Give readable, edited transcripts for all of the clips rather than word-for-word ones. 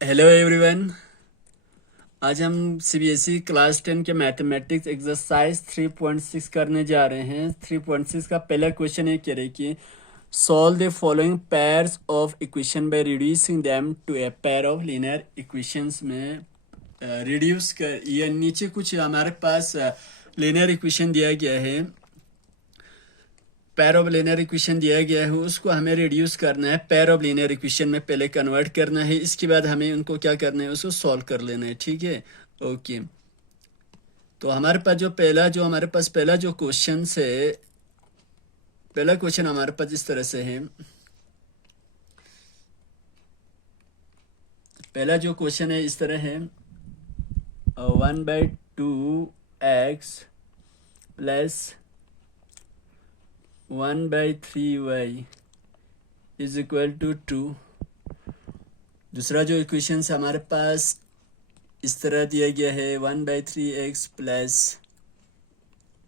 Hello everyone. आज हम CBSE class 10 के मैथमेटिक्स एक्सरसाइज 3.6 करने जा रहे हैं। 3.6 का पहला क्वेश्चन ये कह रहे कि solve the following pairs of equation by reducing them to a pair of linear equations में रिड्यूस कर। ये नीचे कुछ हमारे पास लीनियर इक्वेशन दिया गया है, पेयर ऑफ लीनियर इक्वेशन दिया गया है, उसको हमें रिड्यूस करना है, पेयर ऑफ लीनियर इक्वेशन में पहले कन्वर्ट करना है। इसके बाद हमें उनको क्या करना है, उसको सॉल्व कर लेना है। ठीक है, ओके। तो हमारे पास पहला जो क्वेश्चन है, पहला क्वेश्चन हमारे पास इस तरह से है। पहला जो क्वेश्चन है इस तरह है, 1/2x plus 1/3y is equal to 2। दूसरा जो इक्वेशन हमारे पास इस तरह दिया गया है, 1/3x plus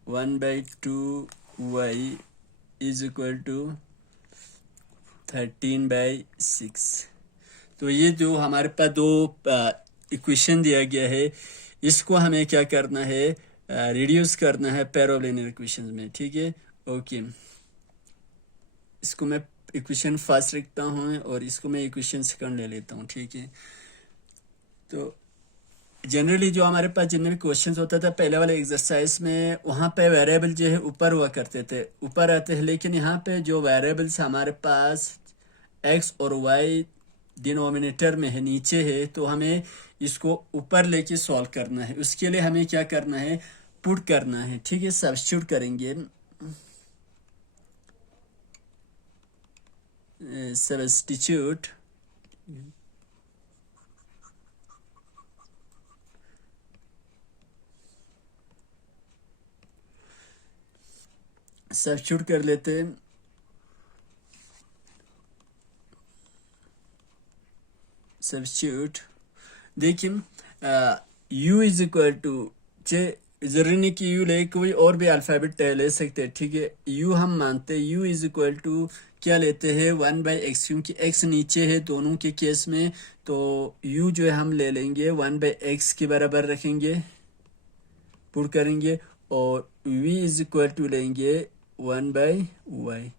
1/2y is equal to 13/6। तो ये जो हमारे पास दो इक्वेशन दिया गया है, इसको हमें क्या करना है, रिड्यूस करना है पेयर ऑफ लीनियर इक्वेशन में। ठीक है, ओके। इसको मैं इक्वेशन फर्स्ट लिखता हूँ और इसको मैं इक्वेशन सेकंड ले लेता हूँ। ठीक है, तो जनरली जो हमारे पास जितने भी क्वेश्चंस होता था पहले वाले एक्सरसाइज में, वहाँ पे वेरिएबल जो है ऊपर हुआ करते थे, ऊपर आते हैं। लेकिन यहाँ पे जो वेरिएबल्स हमारे पास एक्स और वाई डिनोमिनेटर में है, नीचे है, तो हमें इसको ऊपर लेके सॉल्व करना है। उसके लिए हमें क्या करना है, पुट करना है। ठीक है, सब्स्टिट्यूट करेंगे। सब्स्टिट्यूट सब्स्टिट्यूट कर लेते हैं। सब्स्टिट्यूट देखिए, u इज इक्वल टू, जरूरी नहीं कि u ले, कोई और भी अल्फाबेट ले सकते हैं। ठीक है, u हम मानते हैं, u इज इक्वल टू क्या लेते हैं, 1/x, क्योंकि x नीचे है दोनों के केस में। तो u जो है हम ले लेंगे 1/x के बराबर रखेंगे, पुट करेंगे, और v इज इक्वल टू लेंगे 1/y।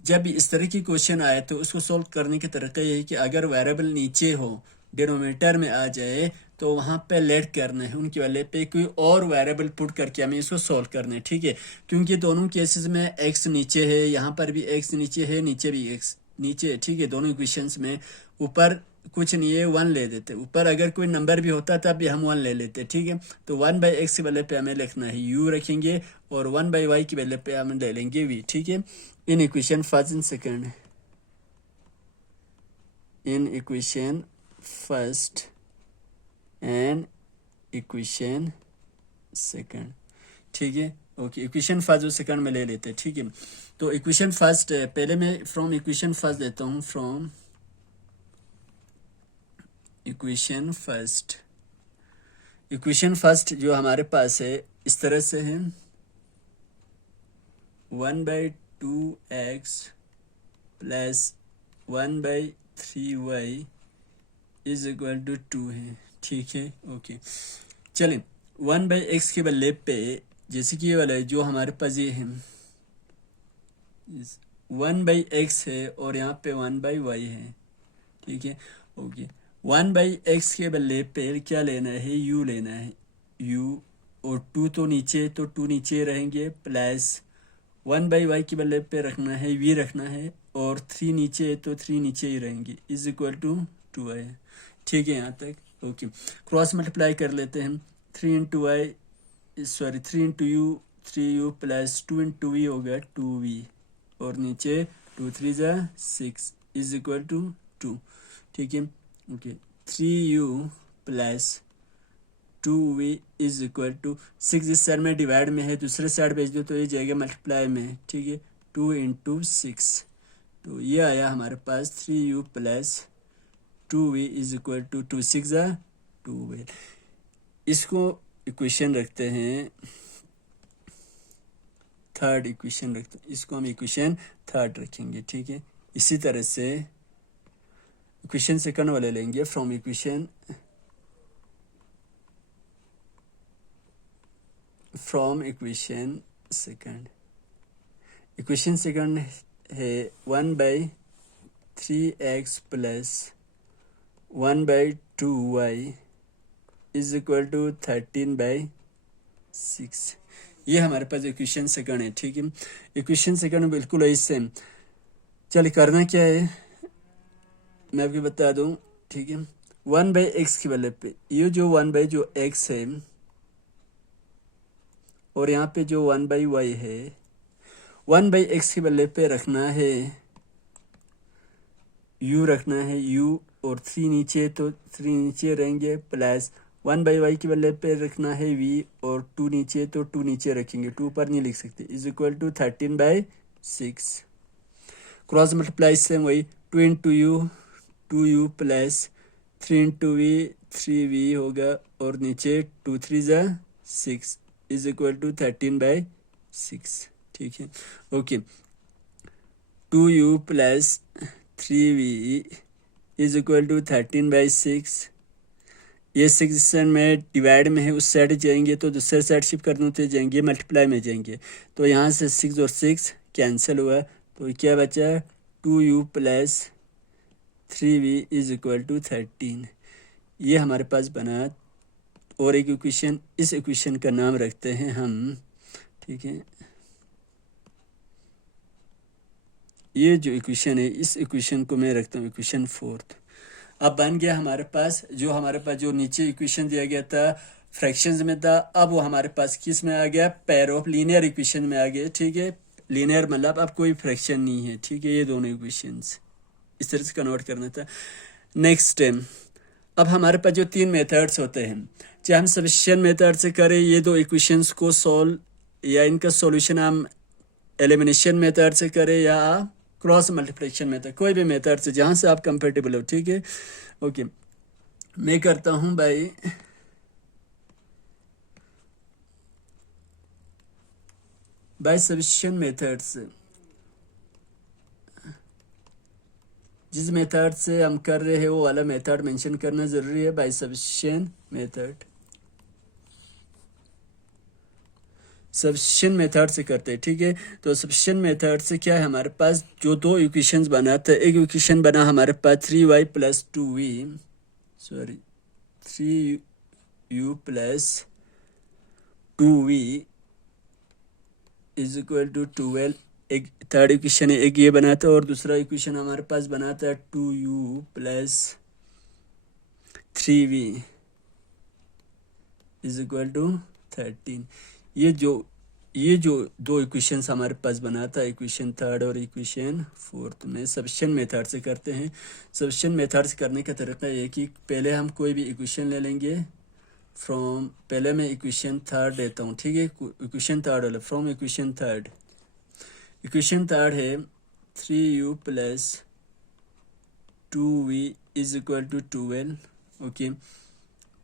जब भी इस तरह की क्वेश्चन आए तो उसको सोल्व करने का तरीका यही कि अगर वेरिएबल नीचे हो, डिनोमिनेटर में आ जाए, तो वहाँ पे लेट करना है, उनकी वाले पे कोई और वेरिएबल पुट करके हमें इसको सोल्व करना है। ठीक है, क्योंकि दोनों केसेस में x नीचे है, यहाँ पर भी x नीचे है, नीचे भी x नीचे है। ठीक है, दोनों इक्वेशंस में ऊपर कुछ नहीं है, 1 ले देते। ऊपर अगर कोई नंबर भी होता तब भी हम 1 ले लेते। ठीक है, तो 1/x के बदले पे हमें लिखना है u रखेंगे, और 1/y के बदले पे हम ले लेंगे v। ठीक है, in equation first and second, in equation first and equation second। ठीक है, ओके। इक्वेशन फर्स्ट और सेकंड में ले लेते हैं। ठीक है, तो इक्वेशन फर्स्ट पहले मैं फ्रॉम इक्वेशन फर्स्ट देता हूँ, from equation first. Equation first जो हमारे पास है इस तरह से है, 1/2x plus 1/3y is equal to 2 है। ठीक है, ओके। चलिए, 1/x के बदले पे, जैसे कि ये वाला जो हमारे पास ये है 1/x है, और यहाँ पे 1/y है। ठीक है, ओके। 1/x के बदले पे क्या लेना है, u लेना है, u, और 2 तो नीचे, तो 2 नीचे रहेंगे, प्लस 1/y के बदले पे रखना है, v रखना है, और 3 नीचे है तो 3 नीचे ही रहेंगे, इज इक्वल टू 2y। ठीक है, यहाँ तक ओके। क्रॉस मल्टीप्लाई कर लेते हैं, 3 into y, sorry 3 into u, 3u plus 2 into v हो गया 2v, और नीचे 2 3 जा 6 इज इक्वल टू 2। ठीक है, okay. 3u plus 2v is equal to 6, इस साइड में डिवाइड में है, दूसरे साइड भेज दो तो ये जाएगा मल्टीप्लाई में। ठीक है, 2 इंटू 6, तो ये आया हमारे पास 3u plus 2v is equal to 2 6 जा 2v। इसको इक्वेशन रखते हैं, थर्ड इक्वेशन रखते हैं, इसको हम इक्वेशन थर्ड रखेंगे। ठीक है, इसी तरह से इक्वेशन सेकंड वाले लेंगे from equation second. Equation second है 1/3x plus 1/2y is equal to 13/6। ये हमारे पास इक्वेशन सेकंड है, ठीक है। इक्वेशन सेकंड बिल्कुल वही सेम। चलिए करना क्या है मैं आपको बता दूं, ठीक है। 1/x की वैल्यू पे ये जो 1/x है और यहाँ पे जो 1/y है, 1/x की वैल्यू पे रखना है u, रखना है u और 3 नीचे तो 3 नीचे रहेंगे, प्लस 1/y की वैल्यू पे रखना है v और 2 नीचे तो 2 नीचे रखेंगे, 2 पर नहीं लिख सकते, is equal to 13/6। Cross multiply से वही 2 into u 2u plus 3 into v 3v होगा और नीचे 2 3 ज़ा 6 इज इक्वल टू 13/6, ठीक है। Okay 2u plus 3v is equal to 13/6। ये 6 में डिवाइड में है, उस साइड जाएंगे तो दूसरे साइड शिफ्ट कर दूँ तो जाएंगे मल्टीप्लाई में जाएंगे, तो यहाँ से 6 और 6 कैंसिल हुआ तो क्या बचा 2u plus 3v is equal to 13। ये हमारे पास बना। और एक इक्वेशन, इस इक्वेशन का नाम रखते हैं हम, ठीक है। ये जो इक्वेशन है इस इक्वेशन को मैं रखता हूँ इक्वेशन 4। अब बन गया हमारे पास जो नीचे इक्वेशन दिया गया था फ्रैक्शंस में था, अब वो हमारे पास किस में आ गया, पेयर ऑफ लीनियर इक्वेशन में आ गया, ठीक है। लीनियर मतलब अब कोई फ्रैक्शन नहीं है, ठीक है। ये दोनों इक्वेशंस इस तरह से कन्वर्ट करना था। नेक्स्ट अब हमारे पास जो 3 मेथड्स होते हैं, चाहे हम सब्स्टिट्यूशन मेथड से करें ये दो इक्वेशंस को सॉल्व, या इनका सॉल्यूशन हम एलिमिनेशन मेथड से करें या क्रॉस मल्टीप्लिकेशन मेथड, कोई भी मेथड से जहाँ से आप कंफर्टेबल हो, ठीक है। ओके मैं करता हूँ बाय सब्स्टिट्यूशन मेथड से। जिस मेथड से हम कर रहे हैं वो वाला मेथड मेंशन करना ज़रूरी है, by substitution method. Substitution method से करते हैं, ठीक है। तो सब्स्टिट्यूशन मेथड से क्या है, हमारे पास जो दो इक्वेशंस बना था, एक इक्वेशन बना हमारे पास 3y plus 2v, sorry 3u plus 2v is equal to 12। एक थर्ड इक्वेशन है, एक ये बना था और दूसरा इक्वेशन हमारे पास बना था 2u plus 3v is equal to 13। ये जो दो इक्वेशंस हमारे पास बना था, इक्वेशन थर्ड और इक्वेशन फोर्थ में सब्स्टिट्यूशन मेथड से करते हैं। सब्स्टिट्यूशन मेथड से करने का तरीका ये कि पहले हम कोई भी इक्वेशन ले लेंगे फ्रॉम, पहले मैं इक्वेशन थर्ड लेता हूँ, ठीक है। इक्वेशन थर्ड वाला फ्रॉम इक्वेशन थर्ड है 3u plus 2v is equal to 12। Okay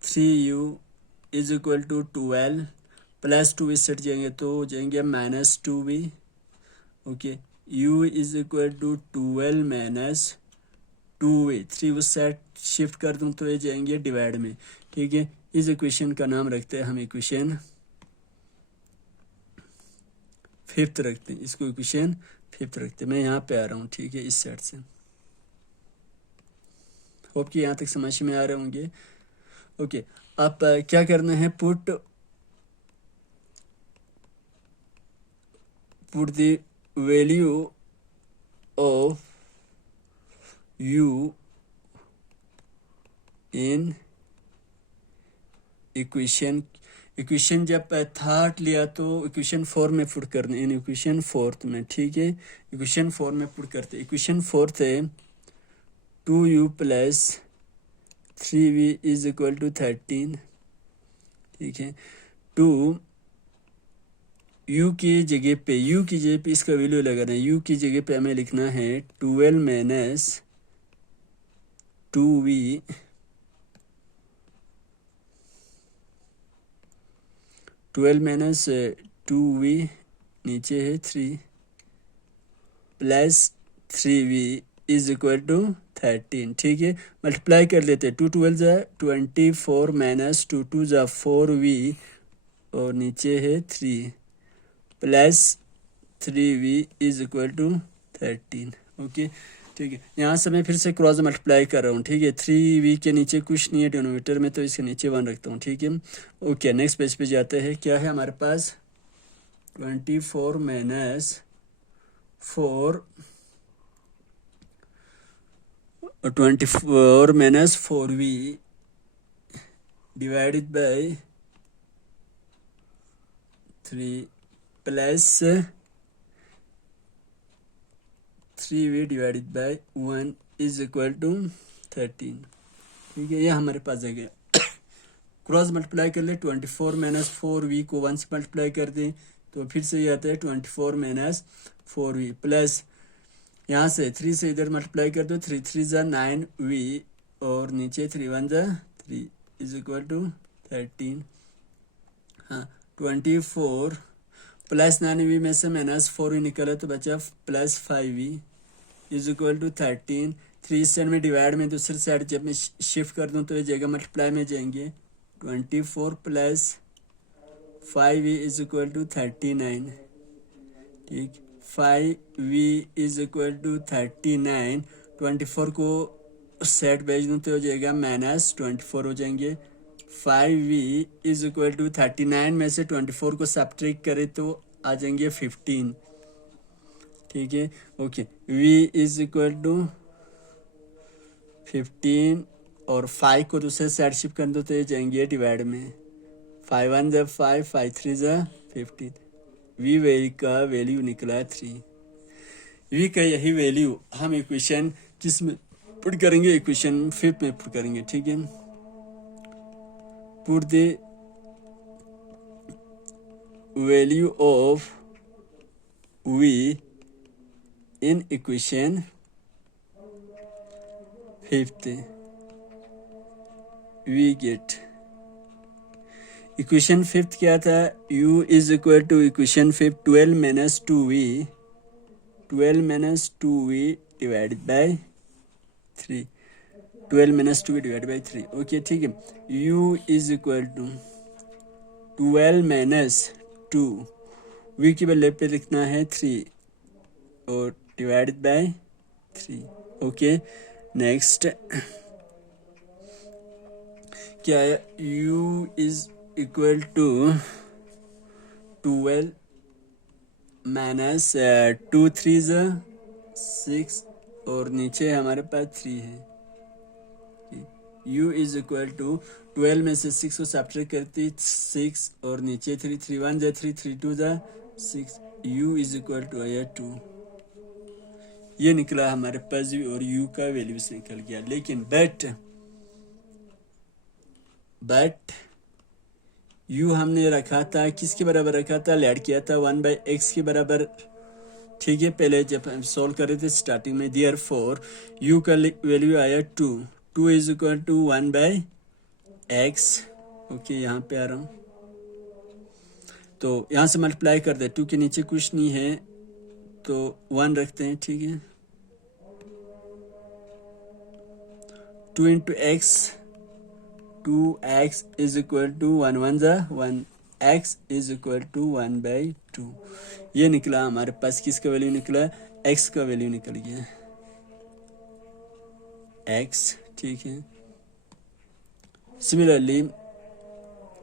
3u is equal to 12 plus 2v set जाएंगे तो हो जाएंगे minus 2v। Okay u is equal to 12 minus 2v, 3 उस साइड शिफ्ट कर दूँ तो ये जाएंगे डिवाइड में, ठीक है। इस इक्वेशन का नाम रखते हैं हम इक्वेशन 5th रखते हैं, इसको इक्वेशन 5th रखते हैं। मैं यहाँ पे आ रहा हूँ, ठीक है, इस साइड से। होप कि यहाँ तक समझ में आ रहे होंगे। ओके आप क्या करना है, put the value of u in equation जब थर्ड लिया तो इक्वेशन 4 में पुट करने, इन इक्वेशन 4th में, ठीक है। इक्वेशन 4 में पुट करते, इक्वेशन 4th है 2u plus 3v is equal to 13, ठीक है। 2 u की जगह पे इसका वैल्यू लगाना है, u की जगह पे हमें लिखना है 12 माइनस 2v 12 माइनस 2v नीचे है 3 plus 3v is equal to 13, ठीक है। मल्टीप्लाई कर लेते हैं, 2 12 जा 24 माइनस 2 2 जा 4v और नीचे है 3 plus 3v is equal to 13, okay ठीक है। यहाँ से मैं फिर से क्रॉस मल्टीप्लाई कर रहा हूँ, ठीक है। 3v के नीचे कुछ नहीं है डिनोमिनेटर में, तो इसके नीचे 1 रखता हूँ, ठीक है। ओके नेक्स्ट पेज पे जाते हैं। क्या है हमारे पास, 24 minus 4 24 minus 4v divided by 3 plus 3v divided by 1 is equal to 13, ठीक है। ये हमारे पास आ गया। क्रॉस मल्टीप्लाई कर ले, 24 माइनस 4v को 1 से मल्टीप्लाई कर दें तो फिर से ये आता है 24 माइनस 4v प्लस यहाँ से 3 से इधर मल्टीप्लाई कर दो, 3 3 जा 9v और नीचे 3 1 जा 3 इज इक्वल टू 13। हाँ 24 प्लस 9v में से माइनस 4v निकला तो बचा plus 5v is equal to 13। 3 side में डिवाइड में दूसरी साइड जब मैं शिफ्ट कर दूँ तो ये जगह मल्टीप्लाई में जाएंगे। 24 plus 5v is equal to 39, ठीक। 5v is equal to 39। 24 को सेट भेज दूँ तो हो जाएगा माइनस 24 हो जाएंगे। 5v इज इक्वल टू 39 में से 24 को सब्ट्रैक्ट करें तो आ जाएंगे 15, ठीक है okay. v is equal to 15 और 5 को दूसरे साइड शिफ्ट कर दो तो ये जाएंगे डिवाइड में। 5 1 जा 5 5 3 जा 15। v वैल्यू का वैल्यू निकला 3। v का यही वैल्यू हम इक्वेशन जिसमें पुट करेंगे, इक्वेशन 5 में पुट करेंगे, ठीक है। Put the value of v in equation 5 we get equation 5 क्या था, u is equal to equation 5 12 minus 2v 12 minus 2v divided by 3 12 minus 2v divided by 3, okay ठीक है। u is equal to 12 minus 2 v की value पे लिखना है 3 और divided by 3, okay. Next क्या है, u is equal to 12 minus 2 3 6 और नीचे हमारे पास 3 है। u इज इक्वल टू 12 में से 6 को सब्ट्रैक्ट करती 6 और नीचे 3 3 1 जा 3 3 2 जा 6, u इज इक्वल टू आया 2। ये निकला हमारे पास v और u का वैल्यू से निकल गया। लेकिन बट u हमने रखा था किसके बराबर रखा था, लेट किया था 1/x के बराबर, ठीक है। पहले जब हम सॉल्व कर रहे थे स्टार्टिंग में, देयरफॉर u का वैल्यू आया 2 is equal to 1/x, okay. यहाँ पे आ रहा हूँ तो यहाँ से मल्टीप्लाई कर दे, 2 के नीचे कुछ नहीं है तो 1 रखते हैं, ठीक है। 2 into x 2x is equal to 1 1 जा 1, x इज इक्वल टू 1/2। ये निकला हमारे पास किसका वैल्यू निकला, x का वैल्यू निकल गया x, ठीक है। सिमिलरली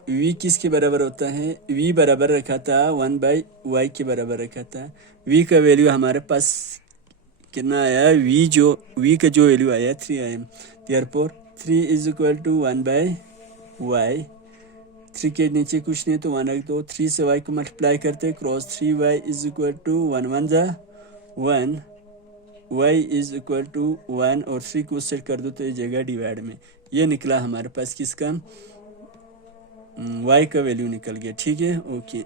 v किसके बराबर होता है, v बराबर रखा था 1/y के बराबर रखा था। v का वैल्यू हमारे पास कितना आया, v का जो वैल्यू आया 3 आया। Therefore 3 is equal to 1/y, 3 के नीचे कुछ नहीं तो 1 रख दो। 3 से y को मल्टीप्लाई करते cross 3y is equal to 1 1 जा 1, y इज इक्वल टू 1 और 3 को सेट कर दो तो ये जगह डिवाइड में। ये निकला हमारे पास किसका, y का वैल्यू निकल गया, ठीक है ओके।